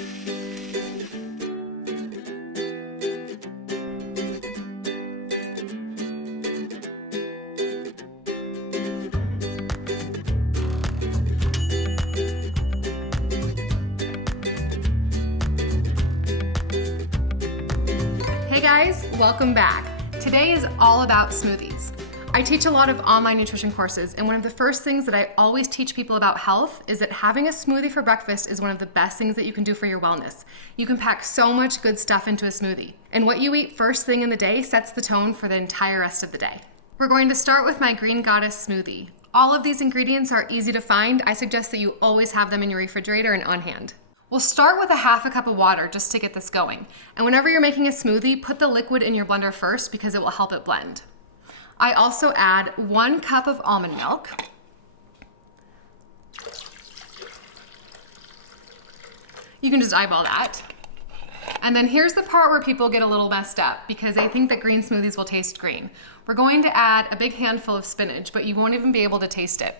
Hey guys, welcome back. Today is all about smoothies. I teach a lot of online nutrition courses, and one of the first things that I always teach people about health is that having a smoothie for breakfast is one of the best things that you can do for your wellness. You can pack so much good stuff into a smoothie, and what you eat first thing in the day sets the tone for the entire rest of the day. We're going to start with my Green Goddess smoothie. All of these ingredients are easy to find. I suggest that you always have them in your refrigerator and on hand. We'll start with a half a cup of water just to get this going. And whenever you're making a smoothie, put the liquid in your blender first because it will help it blend. I also add 1 cup of almond milk. You can just eyeball that. And then here's the part where people get a little messed up because they think that green smoothies will taste green. We're going to add a big handful of spinach, but you won't even be able to taste it.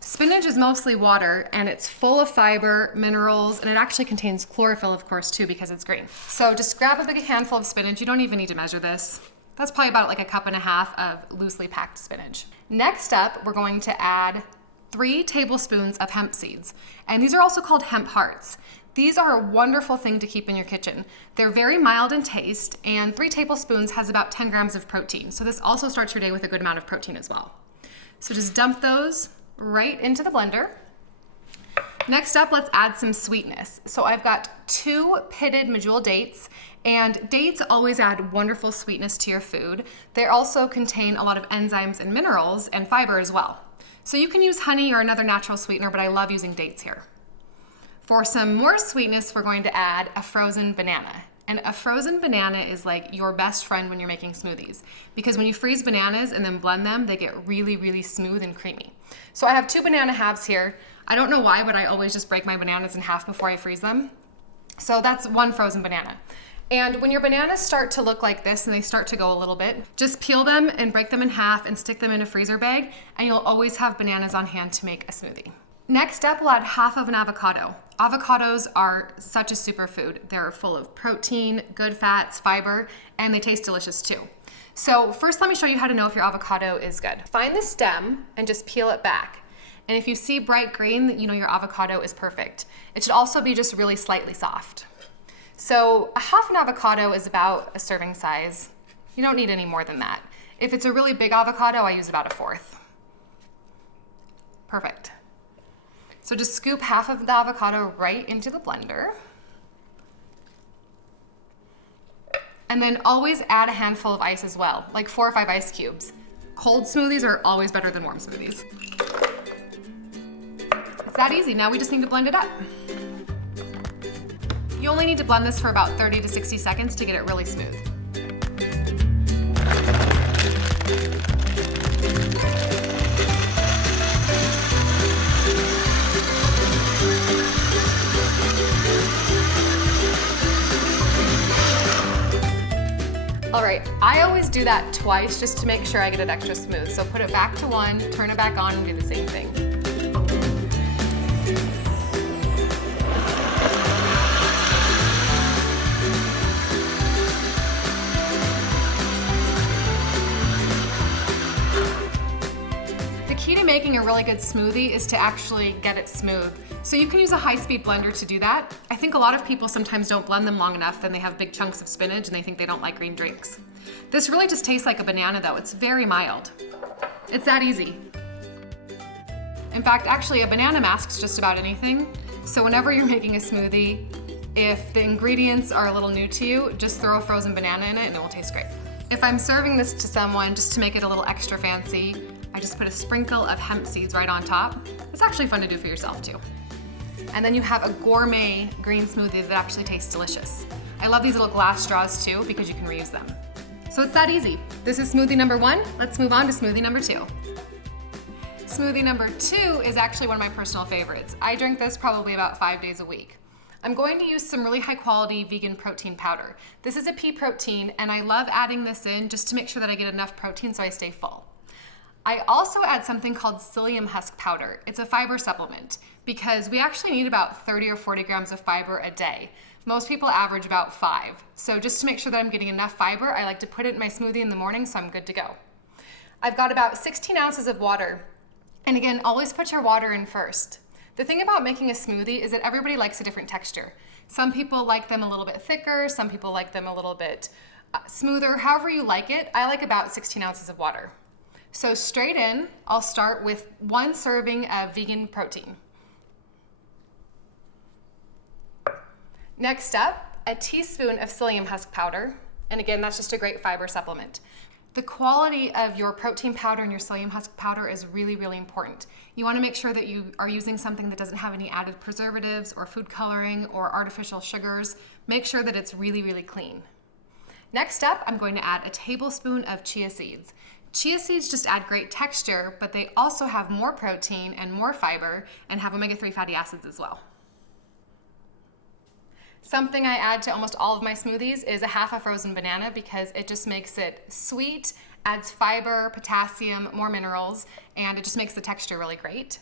Spinach is mostly water and it's full of fiber, minerals, and it actually contains chlorophyll, of course, too, because it's green. So just grab a big handful of spinach. You don't even need to measure this. That's probably about like 1.5 cups of loosely packed spinach. Next up, we're going to add 3 tablespoons of hemp seeds. And these are also called hemp hearts. These are a wonderful thing to keep in your kitchen. They're very mild in taste, and 3 tablespoons has about 10 grams of protein. So this also starts your day with a good amount of protein as well. So just dump those right into the blender. Next up, let's add some sweetness. So I've got 2 pitted Medjool dates, and dates always add wonderful sweetness to your food. They also contain a lot of enzymes and minerals and fiber as well. So you can use honey or another natural sweetener, but I love using dates here. For some more sweetness, we're going to add a frozen banana. And a frozen banana is like your best friend when you're making smoothies, because when you freeze bananas and then blend them, they get really, really smooth and creamy. So I have 2 banana halves here. I don't know why, but I always just break my bananas in half before I freeze them. So that's 1 frozen banana. And when your bananas start to look like this and they start to go a little bit, just peel them and break them in half and stick them in a freezer bag, and you'll always have bananas on hand to make a smoothie. Next up, we'll add half of an avocado. Avocados are such a superfood. They're full of protein, good fats, fiber, and they taste delicious too. So first, let me show you how to know if your avocado is good. Find the stem and just peel it back. And if you see bright green, you know your avocado is perfect. It should also be just really slightly soft. So a half an avocado is about a serving size. You don't need any more than that. If it's a really big avocado, I use about 1/4. Perfect. So just scoop half of the avocado right into the blender. And then always add a handful of ice as well, like 4 or 5 ice cubes. Cold smoothies are always better than warm smoothies. It's that easy. Now we just need to blend it up. You only need to blend this for about 30 to 60 seconds to get it really smooth. All right, I always do that twice just to make sure I get it extra smooth. So put it back to 1, turn it back on, and do the same thing. The key to making a really good smoothie is to actually get it smooth. So you can use a high-speed blender to do that. I think a lot of people sometimes don't blend them long enough, then they have big chunks of spinach and they think they don't like green drinks. This really just tastes like a banana though. It's very mild. It's that easy. In fact, actually a banana masks just about anything. So whenever you're making a smoothie, if the ingredients are a little new to you, just throw a frozen banana in it and it will taste great. If I'm serving this to someone just to make it a little extra fancy, I just put a sprinkle of hemp seeds right on top. It's actually fun to do for yourself too. And then you have a gourmet green smoothie that actually tastes delicious. I love these little glass straws too because you can reuse them. So it's that easy. This is smoothie number 1. Let's move on to smoothie number 2. Smoothie number 2 is actually one of my personal favorites. I drink this probably about 5 days a week. I'm going to use some really high quality vegan protein powder. This is a pea protein and I love adding this in just to make sure that I get enough protein so I stay full. I also add something called psyllium husk powder. It's a fiber supplement because we actually need about 30 or 40 grams of fiber a day. Most people average about 5. So just to make sure that I'm getting enough fiber, I like to put it in my smoothie in the morning so I'm good to go. I've got about 16 ounces of water. And again, always put your water in first. The thing about making a smoothie is that everybody likes a different texture. Some people like them a little bit thicker, some people like them a little bit smoother, however you like it. I like about 16 ounces of water. So straight in, I'll start with 1 serving of vegan protein. Next up, a teaspoon of psyllium husk powder. And again, that's just a great fiber supplement. The quality of your protein powder and your psyllium husk powder is really, really important. You want to make sure that you are using something that doesn't have any added preservatives or food coloring or artificial sugars. Make sure that it's really, really clean. Next up, I'm going to add a tablespoon of chia seeds. Chia seeds just add great texture, but they also have more protein and more fiber and have omega-3 fatty acids as well. Something I add to almost all of my smoothies is a half a frozen banana because it just makes it sweet, adds fiber, potassium, more minerals, and it just makes the texture really great.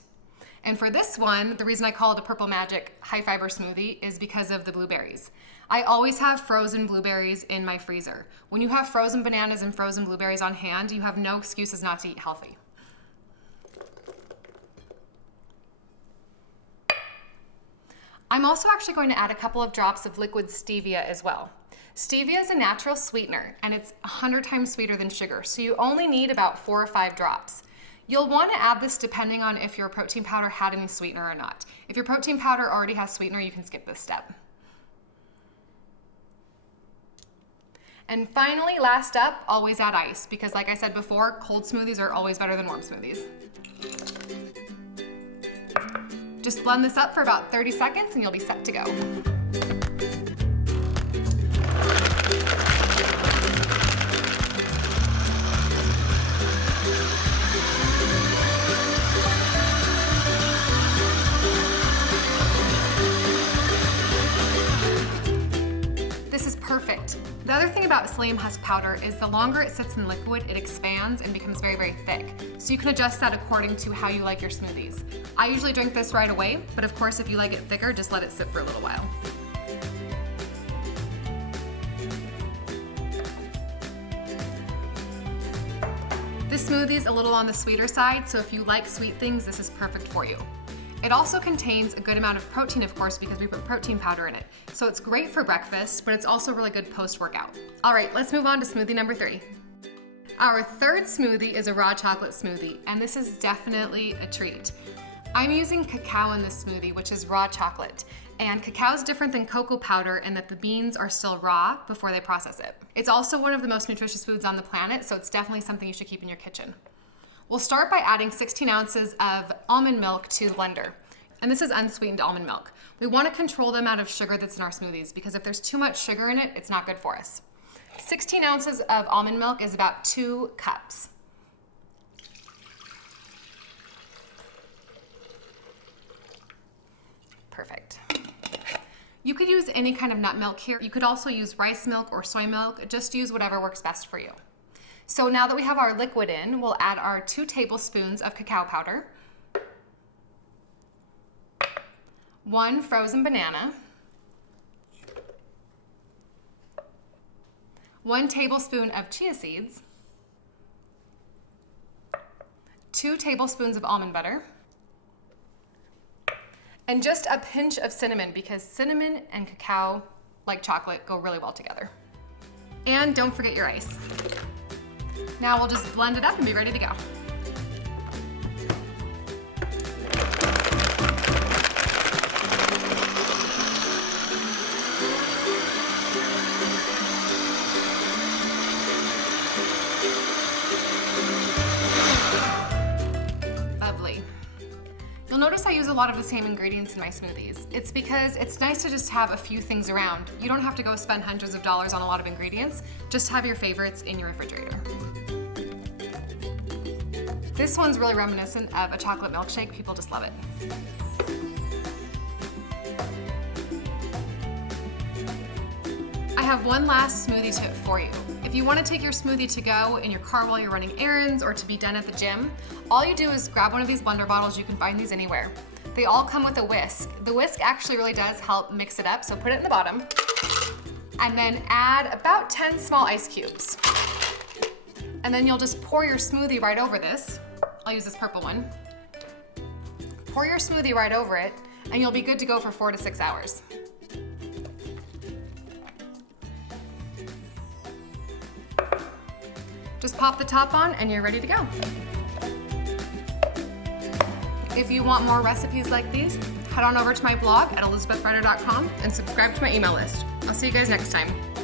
And for this one, the reason I call it a Purple Magic high fiber smoothie is because of the blueberries. I always have frozen blueberries in my freezer. When you have frozen bananas and frozen blueberries on hand, you have no excuses not to eat healthy. I'm also actually going to add a couple of drops of liquid stevia as well. Stevia is a natural sweetener and it's 100 times sweeter than sugar, so you only need about 4 or 5 drops. You'll want to add this depending on if your protein powder had any sweetener or not. If your protein powder already has sweetener, you can skip this step. And finally, last up, always add ice because like I said before, cold smoothies are always better than warm smoothies. Just blend this up for about 30 seconds and you'll be set to go. This is perfect. The other thing about psyllium husk powder is the longer it sits in liquid, it expands and becomes very, very thick. So you can adjust that according to how you like your smoothies. I usually drink this right away, but of course if you like it thicker, just let it sit for a little while. This smoothie is a little on the sweeter side, so if you like sweet things, this is perfect for you. It also contains a good amount of protein, of course, because we put protein powder in it. So it's great for breakfast, but it's also really good post-workout. All right, let's move on to smoothie number 3. Our third smoothie is a raw chocolate smoothie, and this is definitely a treat. I'm using cacao in this smoothie, which is raw chocolate. And cacao is different than cocoa powder in that the beans are still raw before they process it. It's also one of the most nutritious foods on the planet, so it's definitely something you should keep in your kitchen. We'll start by adding 16 ounces of almond milk to the blender. And this is unsweetened almond milk. We want to control the amount of sugar that's in our smoothies because if there's too much sugar in it, it's not good for us. 16 ounces of almond milk is about 2 cups. Perfect. You could use any kind of nut milk here. You could also use rice milk or soy milk. Just use whatever works best for you. So now that we have our liquid in, we'll add our 2 tablespoons of cacao powder, 1 frozen banana, 1 tablespoon of chia seeds, 2 tablespoons of almond butter, and just a pinch of cinnamon because cinnamon and cacao, like chocolate, go really well together. And don't forget your ice. Now we'll just blend it up and be ready to go. Lovely. You'll notice I use a lot of the same ingredients in my smoothies. It's because it's nice to just have a few things around. You don't have to go spend hundreds of dollars on a lot of ingredients. Just have your favorites in your refrigerator. This one's really reminiscent of a chocolate milkshake. People just love it. I have one last smoothie tip for you. If you want to take your smoothie to go in your car while you're running errands or to be done at the gym, all you do is grab one of these blender bottles. You can find these anywhere. They all come with a whisk. The whisk actually really does help mix it up, so put it in the bottom. And then add about 10 small ice cubes. And then you'll just pour your smoothie right over this. I'll use this purple one. Pour your smoothie right over it, and you'll be good to go for 4 to 6 hours. Just pop the top on and you're ready to go. If you want more recipes like these, head on over to my blog at elizabethryder.com and subscribe to my email list. I'll see you guys next time.